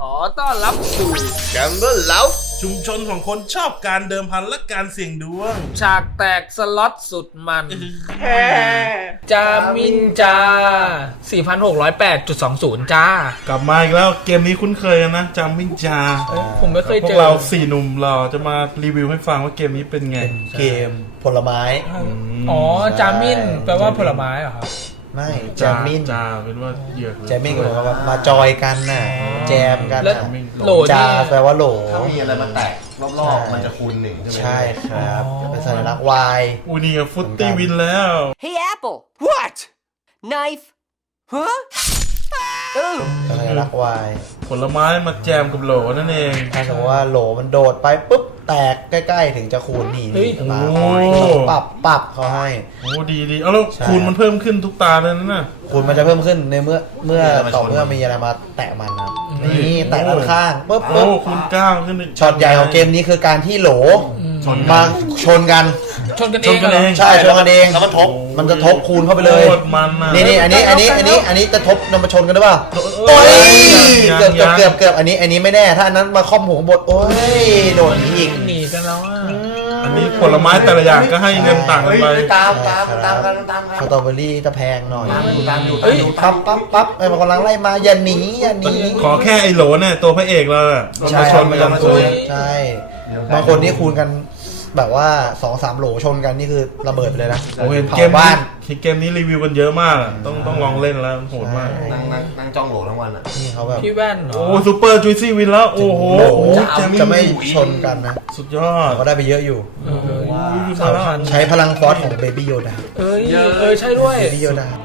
อต้อนรับสู่ Gamble Love ชุมชนของคนชอบการเดิมพันและการเสี่ยงดวงฉากแตกสล็อตสุดมันจามินจา 4,608.20 จ้ากลับมาอีกแล้วเกมนี้คุ้นเคยกันนะจำมิ่งจาผมไม่เคยพวเจกอเรา4หนุ่มเราจะมารีวิวให้ฟังว่าเกมนี้เป็นไงเกมผลไม้อ๋อ จามินแปลว่าผลไม้เหรอครับไม่แจมมินจาเป็นว่าเหยื่อแจมมินก็แปลว่ามาจอยกันน่ะแจมกันแล้วน่ะโหลจานี่แปลว่าโหลถ้ามีอะไรมาแตกรอบๆ มันจะคูณหนึ่งใช่ไหมใช่ครับจะเป็นสัญลักษณ์ Y อูนี่กับฟุตตี้วินแล้ว Hey, Apple! What? Knife? Huh? Ooh! สัญลักษณ์ Y ผลไม้มาแจมกับโหลนั่นเองถ้าสมมติว่าโหลมันโดดไปปุ๊บแตกใกล้ๆถึงจะคูณนี่เฮ้ยมาโอ้ต้องปรับเขาให้โอ้ดีเอาแล้วใช่คูณมันเพิ่มขึ้นทุกตาเลยนะน่ะคูณมันจะเพิ่มขึ้นในเมื่อต่อเมื่อมีอะไรมาแตะมันนะนี่แตะด้านข้างปุ๊บโอ้ปุ๊บคูณ9ขึ้นกช็อตใหญ่ของเกมนี้คือการที่โหลมาชนกันชนกันเองเหรอใช่ชนกันเองแล้วมันทบมันจะทบคูณเข้าไปเลยโคตรมันอ่ะนี่อันนี้จะทบนำมาชนกันหรือเปล่าโอ้โอ้ยยังเกือบยังเกือบอันนี้ไม่แน่ถ้าอันนั้นมาค่อมหัวบดโอ้ยโดนยิงหนีกันแล้วอ่ะอันนี้ผลไม้แต่ละอย่างก็ให้เงินต่างกันไปตามกันสตรอเบอรี่จะแพงหน่อยตามอยู่ปั๊บไอ้มันกำลังไล่มาอย่าหนีขอแค่ไอ้โหลเนี่ยตัวพระเอกเราอะมันมาชนกันตัวใช่บางคนนี่คูณกันแบบว่า 2-3 โหลชนกันนี่คือระเบิดไปเลยนะโอ้เห็นเผาเกมบ้านี้นเกมนี้รีวิวกันเยอะมากอะต้องลองเล่นแล้วมันโหดมากใช่นั่งจ้องโหลทั้งวันอ่ะนี่เขาแบบพี่แว่นเหรอโอ้ซูเปอร์จุยซี่วินแล้ว โอ้โหโหแจะไม่ชนกันนะสุดยอดแต่ก็ได้ไปเยอะอยู่สามพันใช้พลังฟอสของเบบี้โยดาเอ้ยใช่ด้วยเบบี้โยดา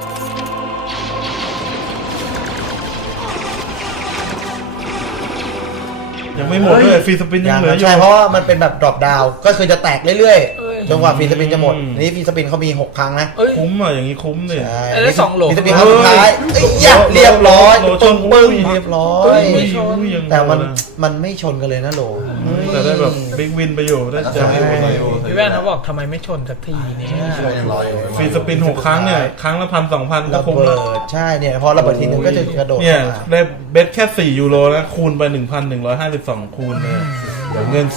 ยังไม่หมดด้วยฟรีสปินยังเหลืออยู่ใช่เพราะว่ามันเป็นแบบดรอปดาวก็คือจะแตกเรื่อยเอ้ยๆจนกว่าฟรีสปินจะหมดอืมนี่ฟรีสปินเขามี 6 ครั้งนะเอ้ยคุ้มอ่ะอย่างนี้คุ้มเลยใช่ได้2โหลฟรีสปินครั้งสุดท้ายเอ้ยยับเรียบร้อยโหลชนปึ้งเรียบร้อยไม่ชนแต่มันไม่ชนกันเลยนะโหลแต่ได้แบบบิ๊กวินไปอยู่ได้ใช่จะไม่หมดเลยพี่แว่นเขาบอกทำไมไม่ชนสักทีเนี่ยยังรออยู่ฟรีสปิน6 ครั้งเนี่ยครั้งละ1,000-2,000ก็ระคุ้มเบิแล้วดใช่เนี่ยพอระเบิดทีนึงก็จะกระโดดเนี่ยเข้ามาได้เบสแค่4 ยูโรนะคูณไป 1,152 คูณเลยเดี๋ยวเงิน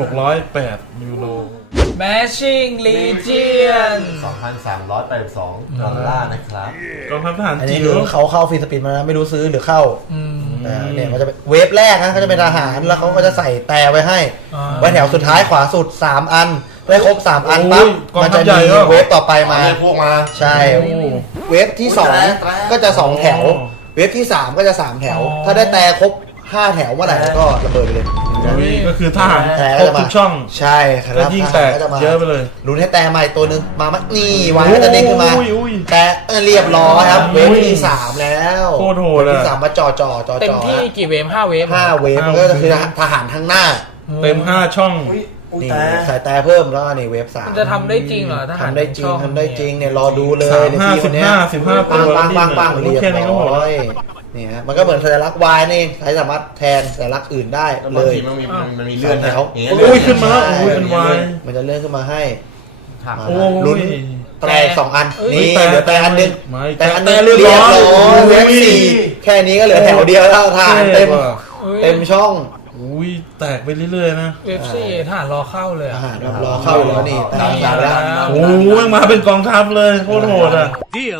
4,608 ยูโร Mashing Legion 2,382 ดอลลาร์นะครับกองทัพทหารอันจิ๋นี้วคือเขาเข้าฟรีสปินมาแล้วไม่รู้ซื้อหรือเข้าอืมเนี่ยเขาจะเป็นเวฟแรกนะเขาจะเป็นทหารแล้วเขาก็จะใส่แต่ไว้ให้อ่าไว้แถวสุดท้ายขวาสุด 3 อันได้ครบ 3 อันปั๊บกองมันทัพจะใหญ่มีก็เวฟต่อไปมาเอาเลยพวกมาใช่โอ้เวฟที่ 2 ก็จะ 2 แถว เวฟที่ 3 ก็จะ 3 แถวอ๋อถ้าได้แต่ครบ 5 แถวเมื่อไหร่ก็ระเบิดไปเลยก็คือทหารแต่ครก็บจะทุมากช่องใช่คแล้รัวบยิ่งแตกทหารจะมาเยอะไปเลยลุ้นให้แต่ใหม่ตัวหนึงมามั้นี่วางให้จะเด้งขึ้นมาอุ้ยแต่เรียบร้อยครับโอ้เวย ฟที่ 3 แล้วโคตรโหดอะเวฟที่ 3 มาจ่อเต็มที่กี่เวฟ5 เวฟ 5 เวฟมันก็คือทหารทั้งหน้าเต็ม 5 ช่องนี่ใส่แต่เพิ่มแล้วนี่เวฟ 3 มันจะทำได้จริงเหรอทหารทำได้จริงช่อทำได้จริงเนี่ยรอดูเลย 3 ในที่คนเนี้ย 15 ตัวปังที่เรียบแค่นี้ก็โหดร้แล้วอยนี่ฮะมันก็เหมือนสัญลักษณ์ Y นี่ใช้สามารถแทนสัญลักษณ์อื่นได้แล้วเลบางยทีมันมีเลื่อนนะโอ้โอ้ยขึ้นมาแล้วใช่โอ้ยเป็นวายมันจะเลื่อนขึ้นมาให้ถามโอ้ลุ้นยแต่สองอันเอ้ยนี่เหลือแต่อันหนึงไม่แต่อันหนึแต่งเรีเรียยบบ ร้ร้ออย ยเวฟ4แค่นี้ก็เหลือแถวเดียวแล้วทหารเต็มอ้ยเต็มช่องอุ้ยแตกไปเรื่อยๆนะเวฟ4ทหารรอเข้าเลยทอะหารรอเข้าอยู่แล้วนี่แต่ทหารแล้วโอ้ยมาเป็นกองทัพเลยโคตรโหดอ่ะ Deal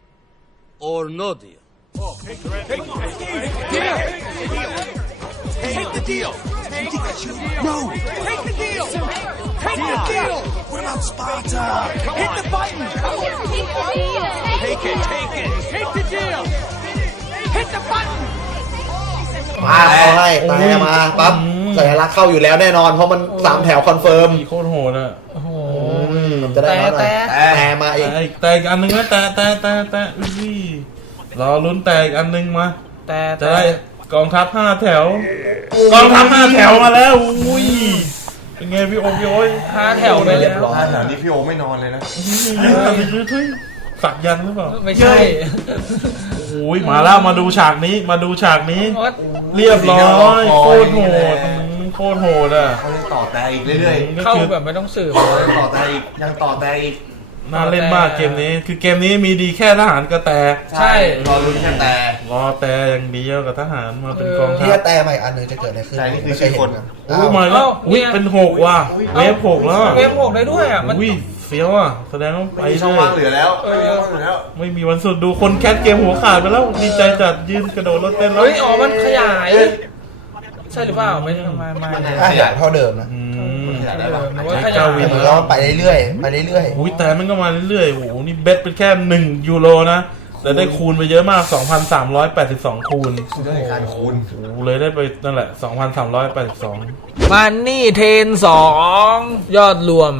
or no deal? Take the deal. No. Take the deal. Take the deal. What about Sparta? Hit the button. Take it. Take it. Take the deal. Hit the button. มาเขาให้แต่มาปั๊บสัญลักษณ์เข้าอยู่แล้วแน่นอนเพราะมัน3 แถวคอนเฟิร์มโคตรโหดอ่ะโอ้โหจะได้น้อยหน่อยแต่มาอีกแต่อีกอันนึงนะแต่อุ้ยรอลุ้นแต่อีกอันนึงมาแต่จะได้กองทัพ5 แถว กองทัพ5 แถวมาแล้วอุ้ยเป็นไงพี่โอ้ย 5 แถวไปแล้วถ้าแถวนี้พี่โอไม่นอนเลยนะเฮ้ยสักยันต์หรือเปล่าไม่ใช่โอ้ยมาแล้วมาดูฉากนี้เรียบร้อยโคตรโหดโคตรโหดอ่ะเขายังต่อแต่อีกเรื่อยก็เข้าคือแบบไม่ต้องสืบๆยังต่อแต่อีกยังต่อแต่อีกน่าเล่นมากเกมนี้ คือเกมนี้มีดีแค่ทหารกระแตใช่รอลุ้นแค่แต่รอแต่อย่างเดียวกับทหารมาเป็นกองที่ทัพแต่ใหม่อันหนึงจะเกิดอะไรขึ้นแต่นี่คือไม่เคยเห็นนะโอ้มาแล้วอุ้ยเป็น6ว่ะเวฟ6แล้วเวฟหกได้ด้วยอ่ะมันอุ้ยเฟี้ยวอ่ะแสดงว่าไปไม่ช่องเลว่างยเหลือแล้วไม่มีช่องว่างเหลือแล้วไม่มีวันสุดดูคนแคสเกมหัวขาดไปแล้วดีใจจัดยืนกระโดดรถเต้นแล้วเฮ้ยอ๋อมันขยายใช่หรือเปล่าไม่ไม่ถ้าอยากเท่าเดิมนะอืมขยายได้ปะหรือว่าขยายแต่มันก็ไปเรื่อยๆไปเรื่อยอุ้ยแต่มันก็มาเรื่อยๆโอ้โหนี่เบสเป็นแค่1ยูโรนะแต่ได้คูณไปเยอะมาก 2,382 คูณเรื่องการคูณโอ้โหเลยได้ไปนั่นแหละ 2,382 มันนี่เทน2ยอดรวม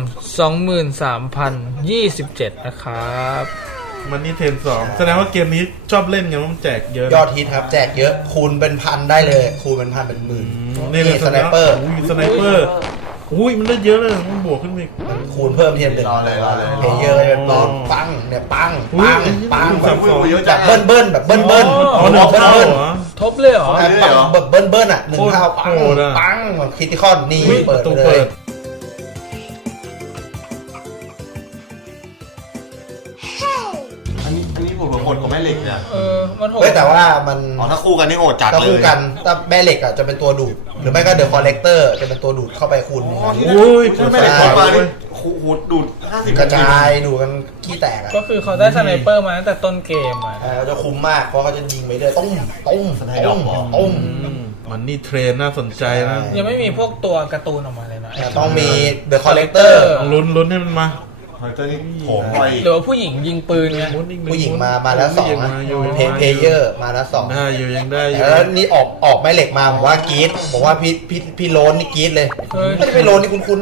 23,027 นะครับมันนี่เทน2แสดงว่าเกมนี้ชอบเล่นกันว่ามันแจกเยอะๆยอดฮิตครับแจกเยอะคูณเป็นพันได้เลยคูณเป็นพันเป็นหมื่นนี่เลยสไนเปอร์อุ้ยสไนเปอร์อุ้ยมันได้เยอะเลยมันบวกขึ้นไปอีกมันคูณเพิ่มเทียมหนึ่งรอเลยรอเลยเพลเยอร์เป็นตอนปังเนี่ยปังอุ้ยปังปังสามสองเยอะแบจับงเบิ้ลเบิ้ลแบบเบิ้ลเบิ้ลอ๋อหนึ่งเท่าเหรอทบเลยเหรอแบบเบิ้ลเบิ้ลอ่ะหนึ่งเท่าปังโคตรโหดอะปังแบบคิดที่ข้อนี่อุ้ยปเปิดระตูไปเลเปิยดอันนี้ผมเหมือนคนกับแม่เหล็กเนี่ยมันโหดเฮ้ยแต่ว่ามันอ๋อถ้าคู่กันนี่โอดจัดถ้าเลยคู่กันถ้าแม่เหล็กอ่ะจะเป็นตัวดูดหรือไม่ก็เดอะคอลเลกเตอร์จะเป็นตัวดูดเข้าไปคูณอุ้ยถ้าแม่เหล็กเข้ามานี่หูดูด50 กระจายดูกันขี้แตกอ่ะก็คือเขาได้สไนเปอร์มาตั้งแต่ต้นเกมอ่ะเขาจะคุ้มมากเพราะเขาจะยิงไปเรื่อยตุ้มตุ้มตุ้มตุ้มมันนี่เทรนน่าสนใจนะยังไม่มีพวกตัวการ์ตูนออกมาเลยนะต้องมีเดอะคอลเลกเตอร์ต้องลุ้นให้มันมาเฮ้ยเจ้านี่โผล่ไปหรือว่าผู้หญิงยิงปืนไงผู้หญิงมาแล้วสองนะเพลเยอร์มาแล้วสองได้อยู่ยังได้อยู่แล้วนี่ออกแม่เหล็กมาบอกว่ากรีดบอกว่าพี่โลนนี่กรีดเลยเฮ้ยไม่ได้พี่โลนนี่คุ้น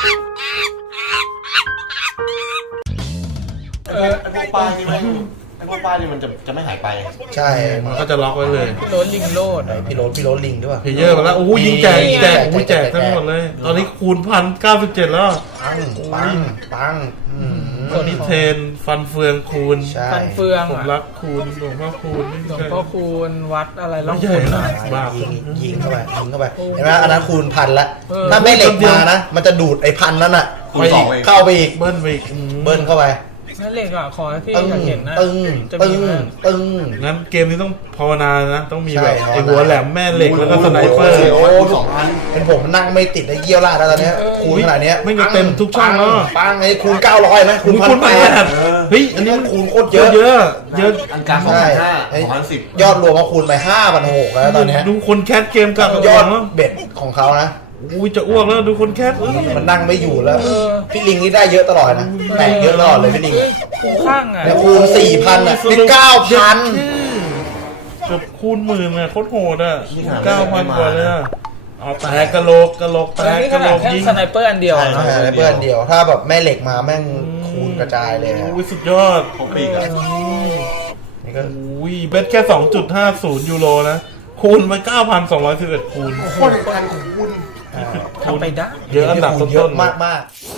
ไอ้พวกป้ายนี่มันไอ้พวกป้ายนี่มันจะไม่หายไปๆใช่มันก็จะล็อกไว้เลยโดนลิงโลดพี่โลนลิงด้วยป่ะเพลเยอร์มาแล้วโอ้โหยิงแจกนี่แจกไงโอ้โหแจกทั้งหมดเลย ตอนนี้คูณ1,097แล้วปังตอนนี้เทรนฟันเฟืองคูณใช่ฟันเฟืองผมอ่ะรักคูณหลวงพ่อคูณนี่หลวงพ่อคูณวัดอะไรล่องไม่ใช่คุณนะอะบ้ายิงเข้าไปเห็นไหมอันนั้นคูณพันละเออถ้าแม่เหล็กมานะ มันจะดูดไอ้พันนั้นอ่ะคูณสองเองเข้าไปอีกเบิ้ลไปอีกเบิ้ลเข้าไปนั่นเหล็กอ่ะขอให้พี่ตึ้งอยากเห็นนะตึ้งจะตึ้มีงไหมตึ้งงั้นเกมนี้ต้องภาวนานะ ต้องมีใช่แบบภาวนาไอ้หัวแหลมแม่เหล็กแล้วก็สไนเปอร์โอ้โอ้โห 2,000 เป็นผมนั่งไม่ติดไอ้เยี่ยวราดแล้วตอนเนี้ยคูณขนาดเนี้ยไม่งั้นเต็มทุกช่องแล้วปังไอ้คูณ900ไหมคูณคูณ 1,800 8เฮ้ยอันนี้มันคูณโคตรเยเยอะอะเยอะเยอะอันกลางใช่ 2,500 2,010 ยอดรวมก็คูณไป5,600แล้วตอนเนี้ยดูคนแคสเกมกับยอดแล้วเบ็ดของเขานะอุ้ยจะอ้วกแล้วดูคนแคสมันนั่งไม่อยู่แล้ว พี่ลิงนี่ได้เยอะตลอดนะแตกเยอะตลอดเลยพี่ลิงเฮ้ยคุ้มข้างอ่ะแล้วคูณ 4,000อ่ะนี่9,000 เกือบคูณ10,000อ่ะโคตรโหดอ่ะนี่ขนาด 9,000 กว่าเลยอ่ะเอาแตกกะโหลกแตกนี่ขกะโหลนาดกแค่ยิงสไนเปอร์อันเดียวใช่นะใช่เพื่อนเดียว ถ้าแบบแม่เหล็กมาแม่งคูณกระจายเลยอะอุ้ยสุดยอดครบปีกอะนี่ก็อุ้ยเบสแค่ 2.50 ยูโรนะ คูณไป 9,211 คูณโคตรการคูณทำไปได้เยอะอันดับต้เยอะนๆมากๆ